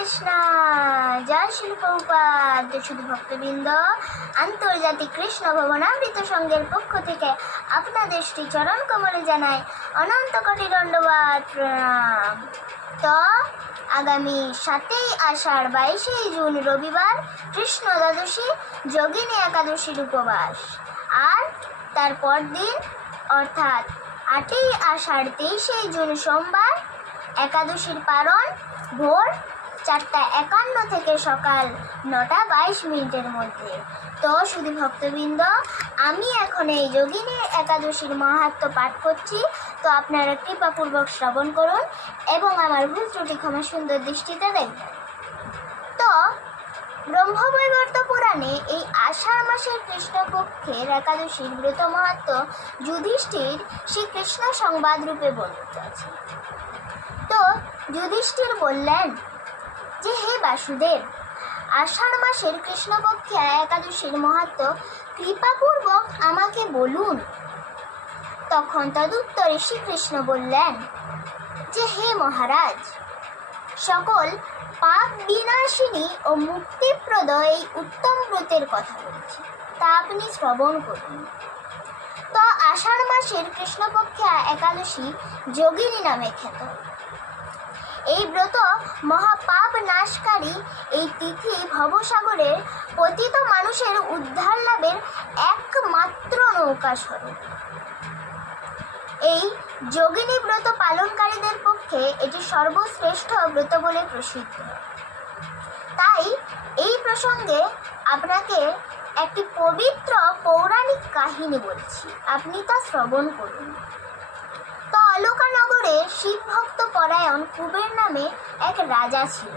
কৃষ্ণ। জয় শিল প্রভুপাদ শুধু ভক্তবৃন্দ। আন্তর্জাতিক কৃষ্ণ ভবনামৃত সংঘের পক্ষ থেকে আপনাদের শ্রী চরণ কমলে জানায় অনন্ত কোটি দণ্ডবাদ প্রণাম। তো, আগামী সাতই আষাঢ় বাইশেই জুন রবিবার কৃষ্ণ দ্বাদশী যোগিনী একাদশীর উপবাস। আর তারপর দিন অর্থাৎ আটই আষাঢ় তেইশে জুন সোমবার, একাদশীর পারণ ভোর চারটা একান্ন থেকে সকাল নটা বাইশ মিনিটের মধ্যে। তো শুধু ভক্তবৃন্দ, আমি এখন এই যোগিনীর একাদশীর মাহাত্ম পাঠ করছি। তো আপনারা কৃপাপূর্বক শ্রবণ করুন এবং আমার ভুল ত্রুটি ক্ষমা সুন্দর দৃষ্টিতে দেখবেন। তো ব্রহ্মবৈবর্ত পুরাণে এই আষাঢ় মাসের কৃষ্ণপক্ষের একাদশীর ব্রত মাহাত্ম যুধিষ্ঠির শ্রীকৃষ্ণ সংবাদ রূপে আছে। তো যুধিষ্ঠির বললেন যে হে বাসুদেব। আষাঢ় মাসের কৃষ্ণপক্ষে একাদশীর মাহাত্ম কৃপাপূর্বক আমাকে বলুন। তখন তদুত্তরে শ্রীকৃষ্ণ বললেন, যে হে মহারাজ, সকল পাপ বিনাশিনী ও মুক্তিপ্রদ এই উত্তম ব্রতের কথা বলছি, তা আপনি শ্রবণ করুন। তো আষাঢ় মাসের কৃষ্ণপক্ষে একাদশী যোগিনী নামে খ্যাত। এই ব্রত মহাপাপ নাশকারী এই তিথি ভবসাগরের পতিত মানুষের উদ্ধার লাভের একমাত্র নৌকা স্বরূপ। এই যোগিনী ব্রত পালনকারীদের পক্ষে এটি সর্বশ্রেষ্ঠ ব্রত বলে প্রসিদ্ধ। তাই এই প্রসঙ্গে আপনাকে একটি পবিত্র পৌরাণিক কাহিনী বলছি। আপনি তা শ্রবণ করুন। অলোকানগরে শিবভক্ত পরায়ণ কুবের নামে এক রাজা ছিল।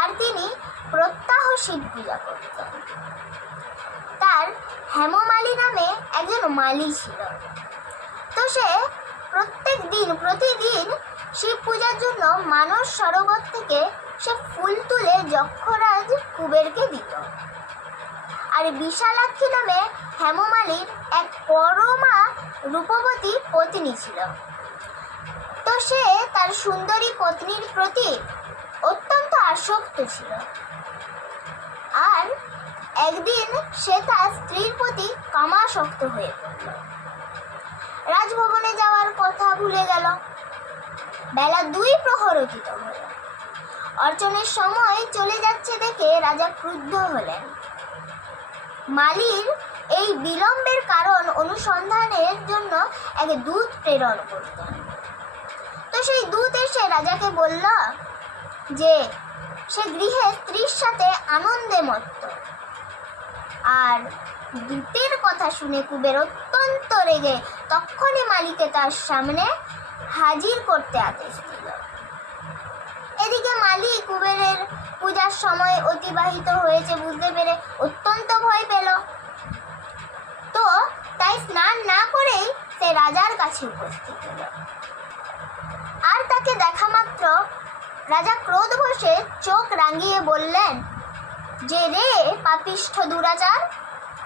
আর তিনি প্রত্যাহ শিব পূজা করতেন। তার হেমমালী নামে একজন মালি ছিল। তো সে প্রত্যেক দিন, প্রতিদিন শিব পূজার জন্য মানস সরোবর থেকে সে ফুল তুলে যক্ষরাজ কুবেরকে দিত। আর বিশালাক্ষী নামে হেমমালির এক পরমা রূপবতী পত্নী ছিল। তার সুন্দরী পত্নীর প্রতি অত্যন্ত আসক্ত ছিল। আর একদিন সে তার স্ত্রীর প্রতি কামাসক্ত হয়ে পড়ল। রাজভবনে যাওয়ার কথা ভুলে গেল। বেলা দুই প্রহর অতীত হল। অর্চনের সময় চলে যাচ্ছে দেখে রাজা ক্রুদ্ধ হলেন। মালির এই বিলম্বের কারণ অনুসন্ধানের জন্য এক দূত প্রেরণ করতেন। রাজাকে বলল, যে, সে গৃহে স্ত্রীর সাথে আনন্দে মত্ত। আর দূতের কথা শুনে কুবের অত্যন্ত রেগে তখনই মালিকে তার সামনে হাজির করতে আদেশ দিল। এদিকে মালি কুবেরের পূজার সময় অতিবাহিত হয়েছে বুঝতে পেরে অত্যন্ত ভয় পেল। তো তাই স্নান না করেই সে রাজার কাছে উপস্থিত হলো আর তাকে দেখা মাত্র রাজা ক্রোধ বসে চোখ রাঙিয়ে বললেন, যে রে পাপিষ্ঠ দুরাচার,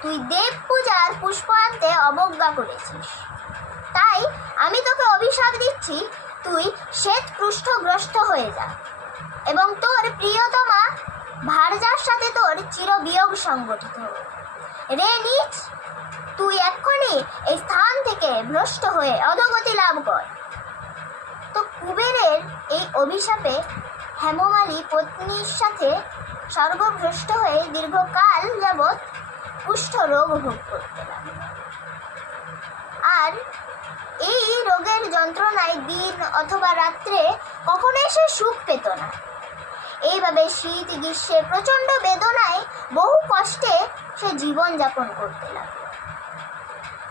তুই দেব পূজার পুষ্প আনতে অবজ্ঞা করেছিস। তাই আমি তোকে অভিশাপ দিচ্ছি, তুই শ্বেত পৃষ্ঠগ্রস্ত হয়ে যা এবং তোর প্রিয়তমা ভারজার সাথে তোর চিরবিয়োগ সংগঠিত। রে নিচ, তুই এক্ষুনি এই স্থান থেকে ভ্রষ্ট হয়ে অধগতি লাভ কর। কুবেরের এই অভিশাপে হেমমালী পত্নীর সাথে স্বর্গভ্রষ্ট হয়ে দীর্ঘকাল যাবৎ কুষ্ঠ রোগ ভোগ করতে আর এই রোগের যন্ত্রণায় দিন অথবা রাত্রে কখনোই সে সুখ পেত না। এইভাবে শীত, গ্রীষ্মে প্রচণ্ড বেদনায় বহু কষ্টে সে জীবনযাপন করতে লাগল।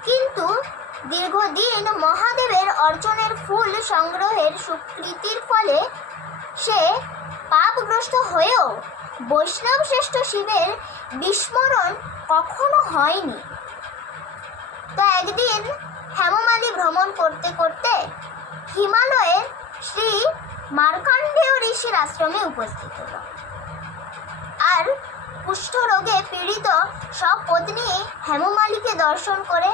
কিন্তু দীর্ঘদিন মহাদেবের অর্চনের ফুল সংগ্রহের স্বীকৃতির ফলে সে পাপগ্রস্ত হয়েও বৈষ্ণব শ্রেষ্ঠ শিবের বিস্মরণ কখনো হয়নি। তো একদিন হেমমালি ভ্রমণ করতে করতে হিমালয়ের শ্রী মার্কাণ্ডেয় ঋষির আশ্রমে উপস্থিত হল। আর কুষ্ঠরোগে পীড়িত সব পত্নী হেমমালিকে দর্শন করে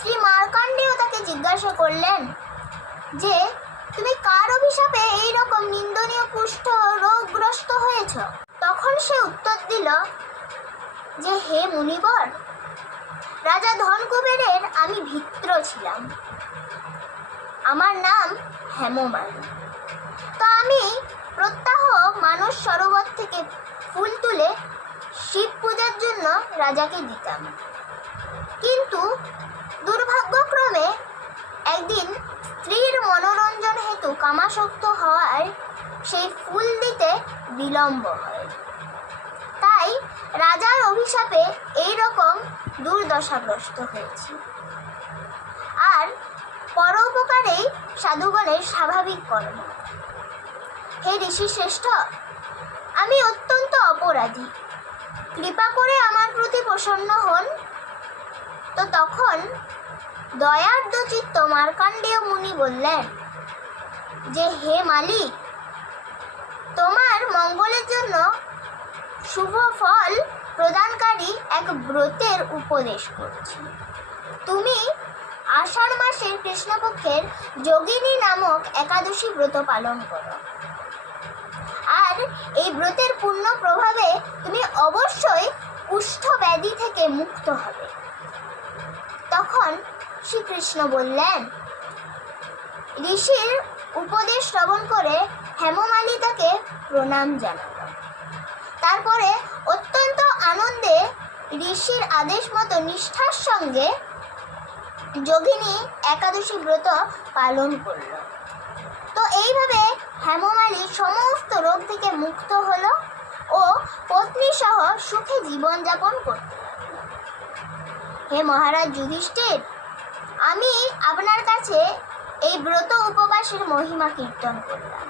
শ্রী মার্কাণ্ডেয় তাকে জিজ্ঞাসা করলেন যে তুমি কার অভিশাপে এই রকম নিন্দনীয় কুষ্ঠ রোগগ্রস্ত হয়েছ? তখন সে উত্তর দিল, যে হে মুনিবর, রাজা ধনকুবেরের আমি ভিত্র ছিলাম। আমার নাম হেমমালী তো আমি প্রত্যাহ মানস সরোবর থেকে ফুল তুলে শিব পূজার জন্য রাজাকে দিতাম। কিন্তু দুর্ভাগ্যক্রমে হেতু কামাসক্ত হওয়ায় সেই ফুল দিতে বিলম্ব হয়। তাই রাজার অভিশাপে এই রকম দুর্দশাগ্রস্ত হয়েছি। আর পরোপকারেই সাধুগণের স্বাভাবিক কর্ম। হে ঋষি শ্রেষ্ঠ, আমি অত্যন্ত অপরাধী। কৃপা করে আমার প্রতি প্রসন্ন হন। তো তখন দয়ার্দ চিত্ত মার্কাণ্ডেয় মুনি বললেন যে হে মালিক, তোমার মঙ্গলের জন্য শুভ ফল প্রদানকারী এক ব্রতের উপদেশ করছি। তুমি আষাঢ় মাসের কৃষ্ণপক্ষের যোগিনী নামক একাদশী ব্রত পালন করো। আর এই ব্রতের পূর্ণ প্রভাবে তুমি অবশ্যই কুষ্ঠ ব্যাধি থেকে মুক্ত হবে। তখন শ্রীকৃষ্ণ বললেন, ঋষির উপদেশ শ্রবণ করে হেমমালী তাকে প্রণাম জানাল তারপরে অত্যন্ত আনন্দে ঋষির আদেশ মতো নিষ্ঠার সঙ্গে যোগিনী একাদশী ব্রত পালন করল। তো এইভাবে হেমমালী সমস্ত রোগ থেকে মুক্ত হলো ও পত্নী সহ সুখে জীবনযাপন করতে হে মহারাজ যুধিষ্ঠির, আমি আপনার কাছে এই ব্রত উপবাসের মহিমা কীর্তন করলাম।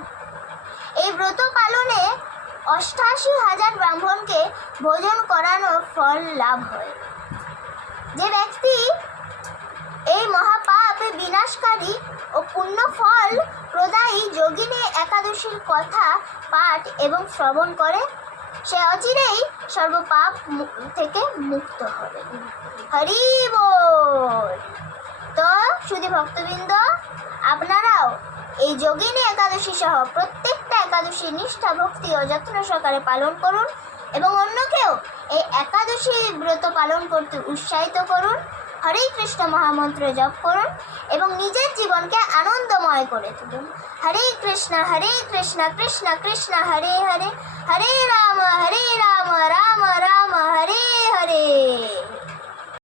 এই ব্রত পালনে অষ্টাশি হাজার ব্রাহ্মণকে ভোজন করানো ফল লাভ হয়। যে ব্যক্তি এই মহাপাপ বিনাশকারী ও পুণ্য ফল প্রদায়ী যোগিনী একাদশীর কথা পাঠ এবং শ্রবণ করে, সে অচিরেই সর্বপাপ থেকে মুক্ত হবে। হরি বল। তো শুধু ভক্তবৃন্দ আপনারাও এই যোগিনী একাদশী সহ প্রত্যেকটা একাদশী নিষ্ঠা, ভক্তি ও যত্ন সহকারে পালন করুন এবং অন্যকেও এই একাদশী ব্রত পালন করতে উৎসাহিত করুন, হরে কৃষ্ণ মহামন্ত্র জপ করুন এবং নিজের জীবনকে আনন্দময় করে তুলুন। হরে কৃষ্ণ হরে কৃষ্ণ কৃষ্ণ কৃষ্ণ, হরে হরে হরে রাম হরে রাম রাম রাম, হরে হরে।